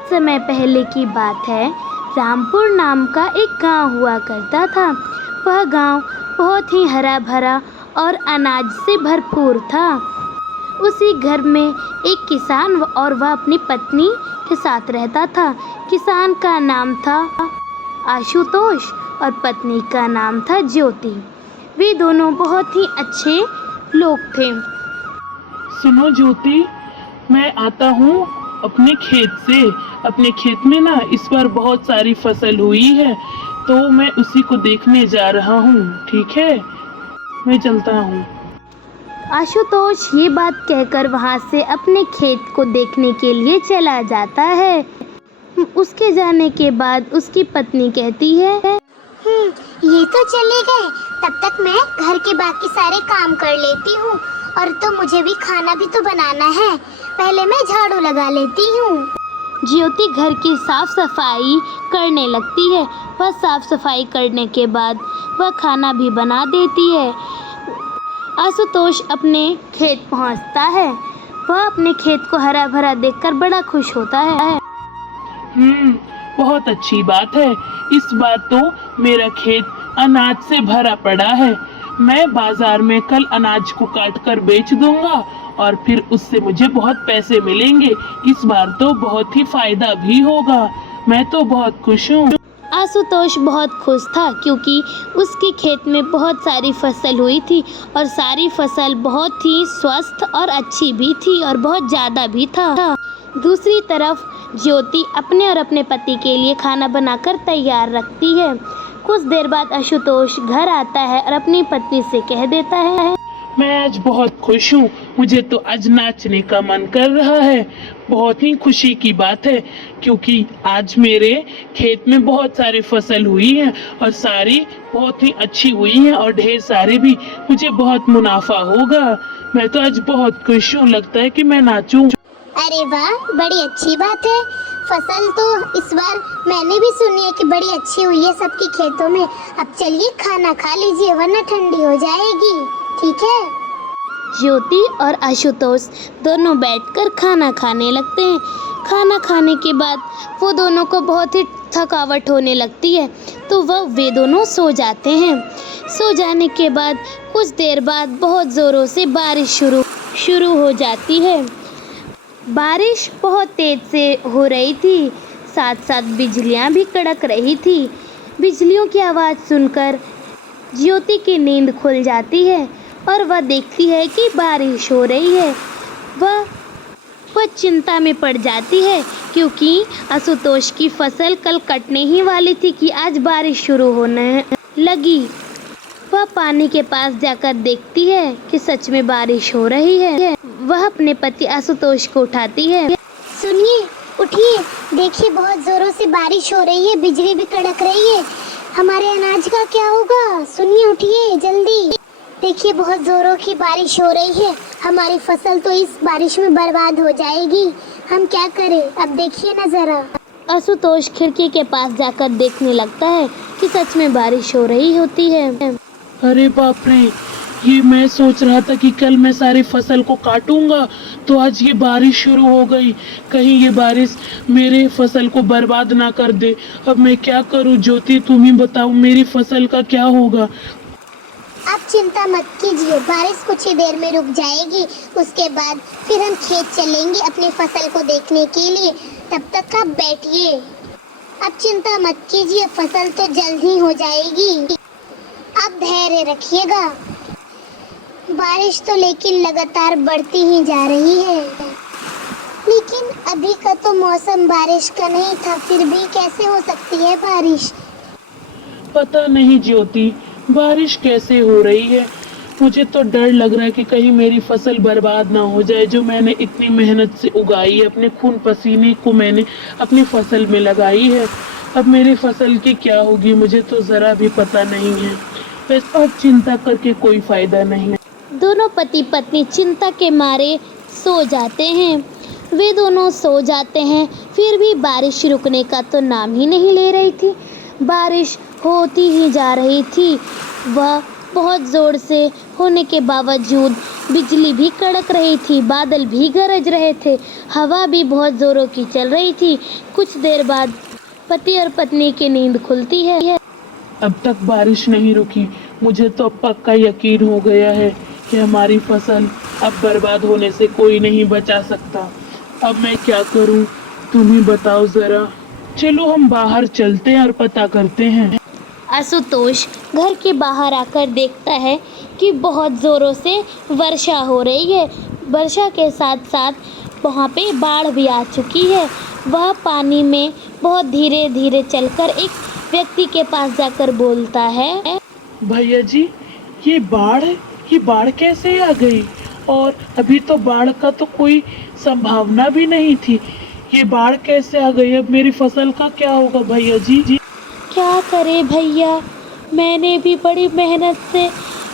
बहुत समय पहले की बात है। रामपुर नाम का एक गांव हुआ करता था। वह गांव बहुत ही हरा भरा और अनाज से भरपूर था। उसी घर में एक किसान और वह अपनी पत्नी के साथ रहता था। किसान का नाम था आशुतोष और पत्नी का नाम था ज्योति। वे दोनों बहुत ही अच्छे लोग थे। सुनो ज्योति, मैं आता हूँ अपने खेत से। अपने खेत में ना इस बार बहुत सारी फसल हुई है, तो मैं उसी को देखने जा रहा हूँ। ठीक है, मैं चलता हूँ। आशुतोष ये बात कहकर वहां से अपने खेत को देखने के लिए चला जाता है। उसके जाने के बाद उसकी पत्नी कहती है, ये तो चले गए, तब तक मैं घर के बाकी सारे काम कर लेती हूँ। और तो मुझे भी खाना भी तो बनाना है, पहले मैं झाड़ू लगा लेती हूँ। ज्योति घर की साफ सफाई करने लगती है। वह साफ सफाई करने के बाद वह खाना भी बना देती है। आशुतोष अपने खेत पहुंचता है। वह अपने खेत को हरा भरा देखकर बड़ा खुश होता है। बहुत अच्छी बात है। इस बार तो मेरा खेत अनाज से भरा पड़ा है। मैं बाजार में कल अनाज को काट कर बेच दूंगा और फिर उससे मुझे बहुत पैसे मिलेंगे। इस बार तो बहुत ही फायदा भी होगा। मैं तो बहुत खुश हूँ। आशुतोष बहुत खुश था क्योंकि उसके खेत में बहुत सारी फसल हुई थी और सारी फसल बहुत ही स्वस्थ और अच्छी भी थी और बहुत ज़्यादा भी था। दूसरी तरफ ज्योति अपने और अपने पति के लिए खाना बनाकर तैयार रखती है। कुछ देर बाद आशुतोष घर आता है और अपनी पत्नी से कह देता है, मैं आज बहुत खुश हूँ। मुझे तो आज नाचने का मन कर रहा है। बहुत ही खुशी की बात है क्योंकि आज मेरे खेत में बहुत सारी फसल हुई है और सारी बहुत ही अच्छी हुई है और ढेर सारे भी। मुझे बहुत मुनाफा होगा। मैं तो आज बहुत खुश हूँ। लगता है कि मैं नाचूं। अरे वाह, बड़ी अच्छी बात है। फसल तो इस बार मैंने भी सुनी है कि बड़ी अच्छी हुई है सबके खेतों में। अब चलिए खाना खा लीजिए वरना ठंडी हो जाएगी। ठीक है। ज्योति और आशुतोष दोनों बैठकर खाना खाने लगते हैं। खाना खाने के बाद वो दोनों को बहुत ही थकावट होने लगती है, तो वे दोनों सो जाते हैं। सो जाने के बाद कुछ देर बाद बहुत ज़ोरों से बारिश शुरू हो जाती है। बारिश बहुत तेज से हो रही थी, साथ साथ बिजलियां भी कड़क रही थी। बिजलियों की आवाज़ सुनकर ज्योति की नींद खुल जाती है और वह देखती है कि बारिश हो रही है। वह चिंता में पड़ जाती है क्योंकि आशुतोष की फसल कल कटने ही वाली थी कि आज बारिश शुरू होने लगी। वह पानी के पास जाकर देखती है कि सच में बारिश हो रही है। वह अपने पति आशुतोष को उठाती है। सुनिए, उठिए, देखिए बहुत जोरों से बारिश हो रही है, बिजली भी कड़क रही है। हमारे अनाज का क्या होगा? सुनिए, उठिए जल्दी। देखिए बहुत जोरों की बारिश हो रही है। हमारी फसल तो इस बारिश में बर्बाद हो जाएगी। हम क्या करें? अब देखिए ना जरा। आशुतोष खिड़की के पास जाकर देखने लगता है कि सच में बारिश हो रही होती है। अरे बाप रे, ये मैं सोच रहा था कि कल मैं सारी फसल को काटूंगा, तो आज ये बारिश शुरू हो गई। कहीं ये बारिश मेरे फसल को बर्बाद ना कर दे। अब मैं क्या करूं? ज्योति, तुम ही बताओ, मेरी फसल का क्या होगा? आप चिंता मत कीजिए, बारिश कुछ ही देर में रुक जाएगी। उसके बाद फिर हम खेत चलेंगे अपनी फसल को देखने के लिए। तब तक आप बैठिए, आप चिंता मत कीजिए, फसल तो जल्द ही हो जाएगी। आप धैर्य रखिएगा। बारिश तो लेकिन लगातार बढ़ती ही जा रही है। लेकिन अभी का तो मौसम बारिश का नहीं था, फिर भी कैसे हो सकती है बारिश? पता नहीं ज्योति, बारिश कैसे हो रही है। मुझे तो डर लग रहा है कि कहीं मेरी फसल बर्बाद ना हो जाए, जो मैंने इतनी मेहनत से उगाई है। अपने खून पसीने को मैंने अपनी फसल में लगाई है। अब मेरी फसल की क्या होगी, मुझे तो जरा भी पता नहीं है। बस अब चिंता करके कोई फायदा नहीं है। दोनों पति पत्नी चिंता के मारे सो जाते हैं। वे दोनों सो जाते हैं, फिर भी बारिश रुकने का तो नाम ही नहीं ले रही थी। बारिश होती ही जा रही थी। वह बहुत ज़ोर से होने के बावजूद बिजली भी कड़क रही थी, बादल भी गरज रहे थे, हवा भी बहुत ज़ोरों की चल रही थी। कुछ देर बाद पति और पत्नी की नींद खुलती है। अब तक बारिश नहीं रुकी। मुझे तो अब पक्का यकीन हो गया है कि हमारी फसल अब बर्बाद होने से कोई नहीं बचा सकता। अब मैं क्या करूं? तुम ही बताओ जरा। चलो हम बाहर चलते हैं और पता करते हैं। आशुतोष घर के बाहर आकर देखता है कि बहुत ज़ोरों से वर्षा हो रही है। वर्षा के साथ साथ वहाँ पे बाढ़ भी आ चुकी है। वह पानी में बहुत धीरे धीरे चलकर एक व्यक्ति के पास जाकर बोलता है, भैया जी, ये बाढ़ कैसे आ गई? और अभी तो बाढ़ का तो कोई संभावना भी नहीं थी। ये बाढ़ कैसे आ गई? अब मेरी फसल का क्या होगा भैया जी? क्या करे भैया, मैंने भी बड़ी मेहनत से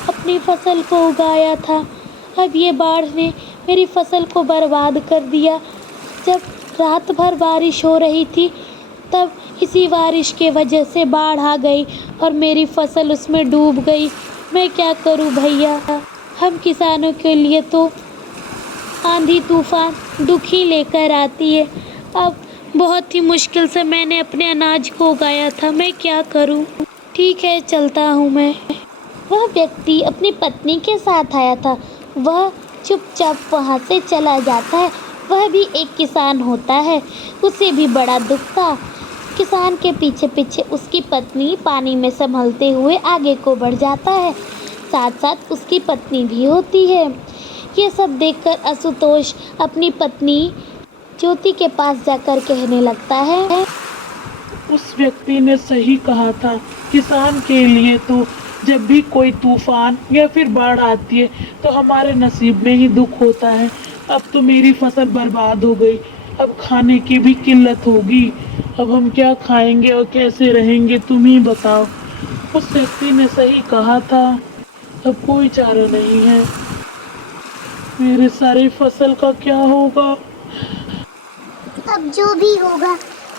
अपनी फसल को उगाया था। अब ये बाढ़ ने मेरी फसल को बर्बाद कर दिया। जब रात भर बारिश हो रही थी तब इसी बारिश के वजह से बाढ़ आ गई और मेरी फसल उसमें डूब गई। मैं क्या करूं भैया? हम किसानों के लिए तो आंधी तूफान दुख ही लेकर आती है। अब बहुत ही मुश्किल से मैंने अपने अनाज को उगाया था, मैं क्या करूं? ठीक है, चलता हूं मैं। वह व्यक्ति अपनी पत्नी के साथ आया था। वह चुपचाप वहां से चला जाता है। वह भी एक किसान होता है, उसे भी बड़ा दुख था। किसान के पीछे पीछे उसकी पत्नी पानी में संभलते हुए आगे को बढ़ जाता है। साथ साथ उसकी पत्नी भी होती है। ये सब देखकर आशुतोष अपनी पत्नी ज्योति के पास जाकर कहने लगता है, उस व्यक्ति ने सही कहा था। किसान के लिए तो जब भी कोई तूफान या फिर बाढ़ आती है तो हमारे नसीब में ही दुख होता है। अब तो मेरी फसल बर्बाद हो गई। अब खाने की भी किल्लत होगी। अब हम क्या खाएंगे और कैसे रहेंगे, तुम ही बताओ। उस व्यक्ति ने सही कहा था। अब कोई चारा नहीं है। मेरे सारी फसल का क्या होगा? अब जो भी होगा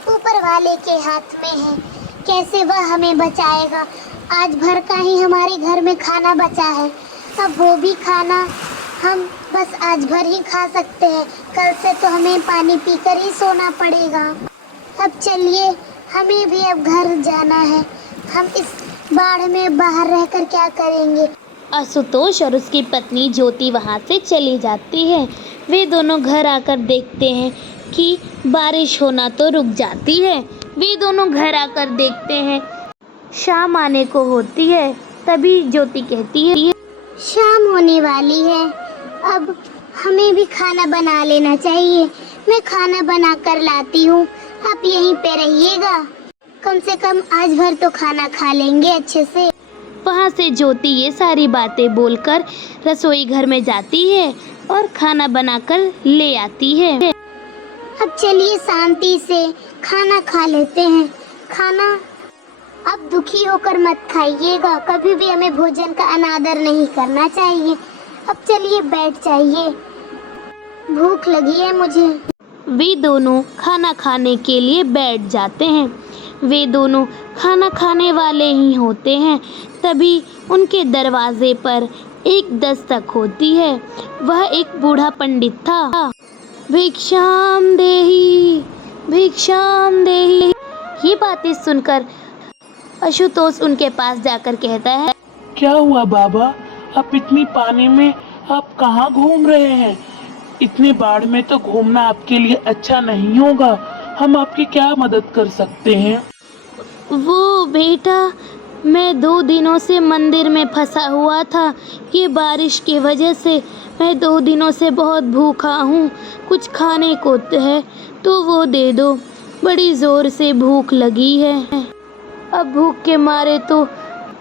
ऊपर वाले के हाथ में है। कैसे वह हमें बचाएगा? आज भर का ही हमारे घर में खाना बचा है। अब वो भी खाना हम बस आज भर ही खा सकते हैं। कल से तो हमें पानी पीकर ही सोना पड़ेगा। अब चलिए, हमें भी अब घर जाना है। हम इस बाढ़ में बाहर रहकर क्या करेंगे? आशुतोष और उसकी पत्नी ज्योति वहाँ से चली जाती है। वे दोनों घर आकर देखते हैं कि बारिश होना तो रुक जाती है। वे दोनों घर आकर देखते हैं शाम आने को होती है। तभी ज्योति कहती है, शाम होने वाली है, अब हमें भी खाना बना लेना चाहिए। मैं खाना बना कर लाती हूँ, आप यहीं पे रहिएगा। कम से कम आज भर तो खाना खा लेंगे अच्छे से। वहाँ से ज्योति ये सारी बातें बोलकर रसोई घर में जाती है और खाना बनाकर ले आती है। अब चलिए शांति से खाना खा लेते हैं। खाना अब दुखी होकर मत खाइएगा। कभी भी हमें भोजन का अनादर नहीं करना चाहिए। अब चलिए बैठ जाइए, भूख लगी है मुझे। वे दोनों खाना खाने के लिए बैठ जाते हैं। वे दोनों खाना खाने वाले ही होते हैं। तभी उनके दरवाजे पर एक दस्तक होती है। वह एक बूढ़ा पंडित था। भिक्षाम देहि, भिक्षाम देहि। ये बातें सुनकर आशुतोष उनके पास जाकर कहता है, क्या हुआ बाबा? आप इतनी पानी में आप कहाँ घूम रहे हैं? इतने बाढ़ में तो घूमना आपके लिए अच्छा नहीं होगा। हम आपकी क्या मदद कर सकते हैं? वो बेटा, मैं 2 दिनों से मंदिर में फंसा हुआ था। ये बारिश की वजह से मैं 2 दिनों से बहुत भूखा हूँ। कुछ खाने को है तो वो दे दो, बड़ी ज़ोर से भूख लगी है। अब भूख के मारे तो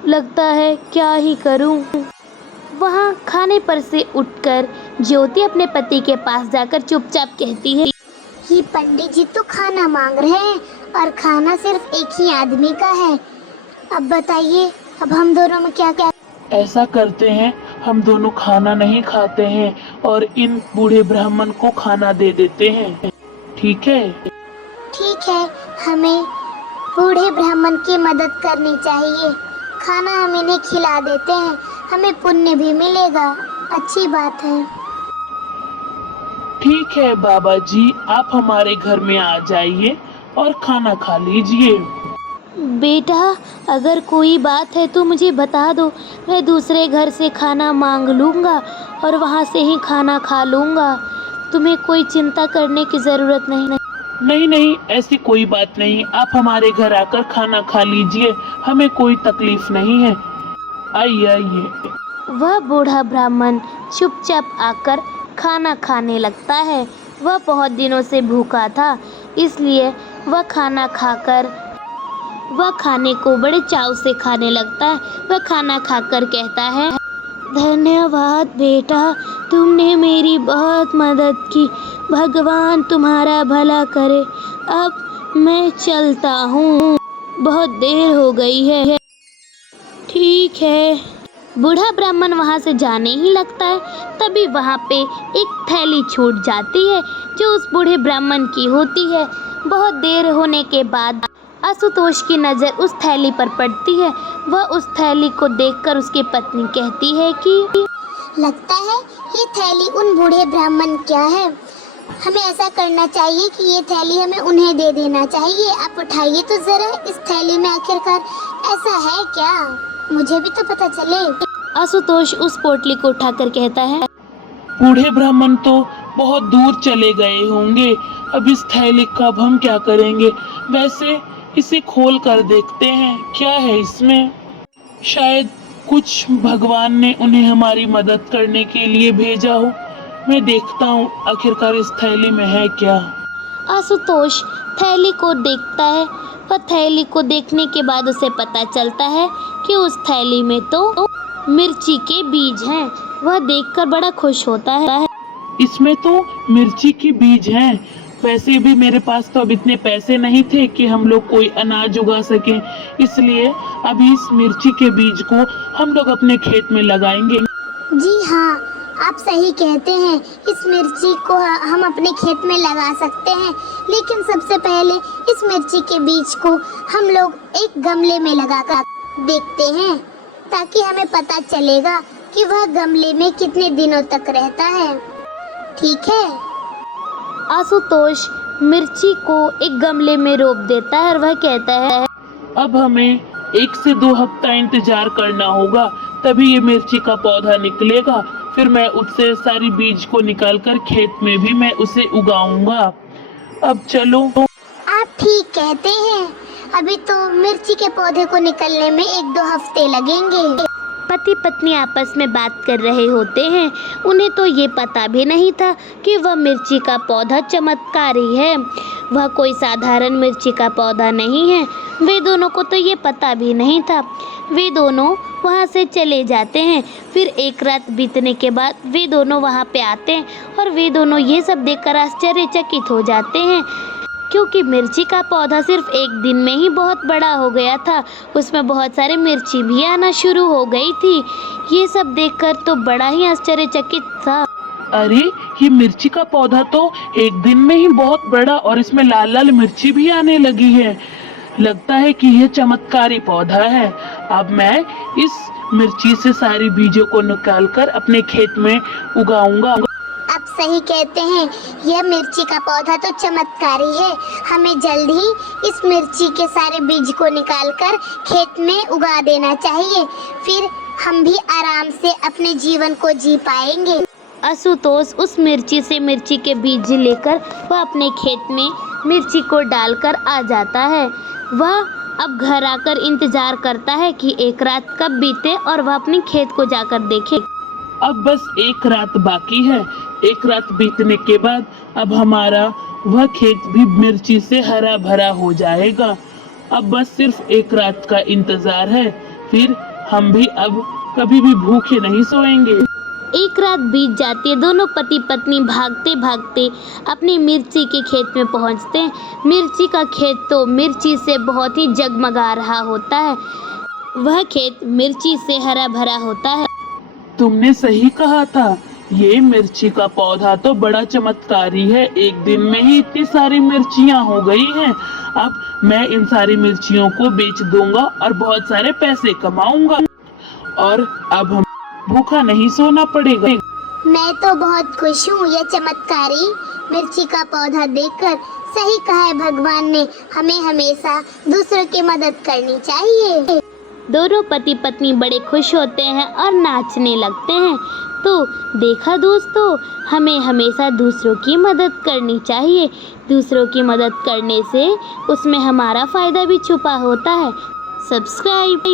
लगता है क्या ही करूँ। वहाँ खाने पर से उठकर ज्योति अपने पति के पास जाकर चुपचाप कहती है, ये पंडित जी तो खाना मांग रहे हैं और खाना सिर्फ एक ही आदमी का है। अब बताइए, अब हम दोनों में क्या क्या? ऐसा करते हैं, हम दोनों खाना नहीं खाते हैं और इन बूढ़े ब्राह्मण को खाना दे देते हैं। ठीक है? ठीक है, हमें बूढ़े ब्राह्मण की मदद करनी चाहिए। खाना हम इन्हें खिला देते हैं। हमें पुण्य भी मिलेगा। अच्छी बात है। ठीक है बाबा जी, आप हमारे घर में आ जाइए और खाना खा लीजिए। बेटा, अगर कोई बात है तो मुझे बता दो, मैं दूसरे घर से खाना मांग लूँगा और वहाँ से ही खाना खा लूँगा। तुम्हें कोई चिंता करने की ज़रूरत नहीं। नहीं नहीं, ऐसी कोई बात नहीं, आप हमारे घर आकर खाना खा लीजिए, हमें कोई तकलीफ नहीं है। आइए आइए। वह बूढ़ा ब्राह्मण चुपचाप आकर खाना खाने लगता है। वह बहुत दिनों से भूखा था, इसलिए वह खाने को बड़े चाव से खाने लगता है। वह खाना खाकर कहता है, धन्यवाद बेटा, तुमने मेरी बहुत मदद की। भगवान तुम्हारा भला करे। अब मैं चलता हूँ, बहुत देर हो गई है। ठीक है। बूढ़ा ब्राह्मण वहाँ से जाने ही लगता है। तभी वहाँ पे एक थैली छूट जाती है जो उस बूढ़े ब्राह्मण की होती है। बहुत देर होने के बाद आशुतोष की नज़र उस थैली पर पड़ती है। वह उस थैली को देखकर उसकी पत्नी कहती है कि लगता है ये थैली उन बूढ़े ब्राह्मण क्या है। हमें ऐसा करना चाहिए कि ये थैली हमें उन्हें दे देना चाहिए। आप उठाइए तो जरा, इस थैली में आखिरकार ऐसा है क्या, मुझे भी तो पता चले। आशुतोष उस पोटली को उठाकर कहता है, बूढ़े ब्राह्मण तो बहुत दूर चले गए होंगे, अब इस थैली का अब हम क्या करेंगे। वैसे इसे खोल कर देखते हैं क्या है इसमें। शायद कुछ भगवान ने उन्हें हमारी मदद करने के लिए भेजा हो। मैं देखता हूँ आखिरकार इस थैली में है क्या। आशुतोष थैली को देखता है। वह थैली को देखने के बाद उसे पता चलता है कि उस थैली में तो मिर्ची के बीज हैं। वह देखकर बड़ा खुश होता है। इसमें तो मिर्ची के बीज हैं। वैसे भी मेरे पास तो अब इतने पैसे नहीं थे कि हम लोग कोई अनाज उगा सकें, इसलिए अभी इस मिर्ची के बीज को हम लोग अपने खेत में लगाएंगे। जी हाँ, आप सही कहते हैं। इस मिर्ची को हम अपने खेत में लगा सकते हैं, लेकिन सबसे पहले इस मिर्ची के बीज को हम लोग एक गमले में लगाकर देखते हैं, ताकि हमें पता चलेगा कि वह गमले में कितने दिनों तक रहता है। ठीक है। आशुतोष मिर्ची को एक गमले में रोप देता है और वह कहता है, अब हमें 1 से 2 हफ्ता इंतजार करना होगा, तभी ये मिर्ची का पौधा निकलेगा। फिर मैं उससे सारी बीज को निकालकर खेत में भी मैं उसे उगाऊंगा। अब चलो। आप ठीक कहते हैं, अभी तो मिर्ची के पौधे को निकलने में 1-2 हफ्ते लगेंगे। पति पत्नी आपस में बात कर रहे होते हैं। उन्हें तो ये पता भी नहीं था कि वह मिर्ची का पौधा चमत्कारी है। वह कोई साधारण मिर्ची का पौधा नहीं है। वे दोनों को तो ये पता भी नहीं था। वे दोनों वहाँ से चले जाते हैं। फिर एक रात बीतने के बाद वे दोनों वहाँ पे आते हैं और वे दोनों ये सब देखकर आश्चर्यचकित हो जाते हैं, क्योंकि मिर्ची का पौधा सिर्फ एक दिन में ही बहुत बड़ा हो गया था। उसमें बहुत सारे मिर्ची भी आना शुरू हो गई थी। ये सब देखकर तो बड़ा ही आश्चर्यचकित था। अरे, ये मिर्ची का पौधा तो एक दिन में ही बहुत बड़ा और इसमें लाल लाल मिर्ची भी आने लगी है। लगता है कि यह चमत्कारी पौधा है। अब मैं इस मिर्ची से सारी बीजों को निकालकर अपने खेत में उगाऊंगा। आप सही कहते हैं, यह मिर्ची का पौधा तो चमत्कारी है। हमें जल्द ही इस मिर्ची के सारे बीज को निकालकर खेत में उगा देना चाहिए, फिर हम भी आराम से अपने जीवन को जी पाएंगे। आशुतोष उस मिर्ची से मिर्ची के बीज लेकर वह अपने खेत में मिर्ची को डालकर आ जाता है। वह अब घर आकर इंतजार करता है कि एक रात कब बीते और वह अपने खेत को जाकर देखे। अब बस एक रात बाकी है। एक रात बीतने के बाद अब हमारा वह खेत भी मिर्ची से हरा भरा हो जाएगा। अब बस सिर्फ एक रात का इंतजार है, फिर हम भी अब कभी भी भूखे नहीं सोएंगे। एक रात बीत जाती है। दोनों पति पत्नी भागते भागते अपनी मिर्ची के खेत में पहुंचते हैं। मिर्ची का खेत तो मिर्ची से बहुत ही जगमगा रहा होता है। वह खेत मिर्ची से हरा भरा होता है। तुमने सही कहा था, ये मिर्ची का पौधा तो बड़ा चमत्कारी है। एक दिन में ही इतनी सारी मिर्चियाँ हो गई हैं। अब मैं इन सारी मिर्चियों को बेच दूंगा और बहुत सारे पैसे कमाऊंगा। और अब हम भूखा नहीं सोना पड़ेगा। मैं तो बहुत खुश हूँ ये चमत्कारी मिर्ची का पौधा देखकर। सही कहा है भगवान ने, हमें हमेशा दूसरों की मदद करनी चाहिए। दोनों पति पत्नी बड़े खुश होते हैं और नाचने लगते हैं। तो देखा दोस्तों, हमें हमेशा दूसरों की मदद करनी चाहिए। दूसरों की मदद करने से उसमें हमारा फ़ायदा भी छुपा होता है। सब्सक्राइब।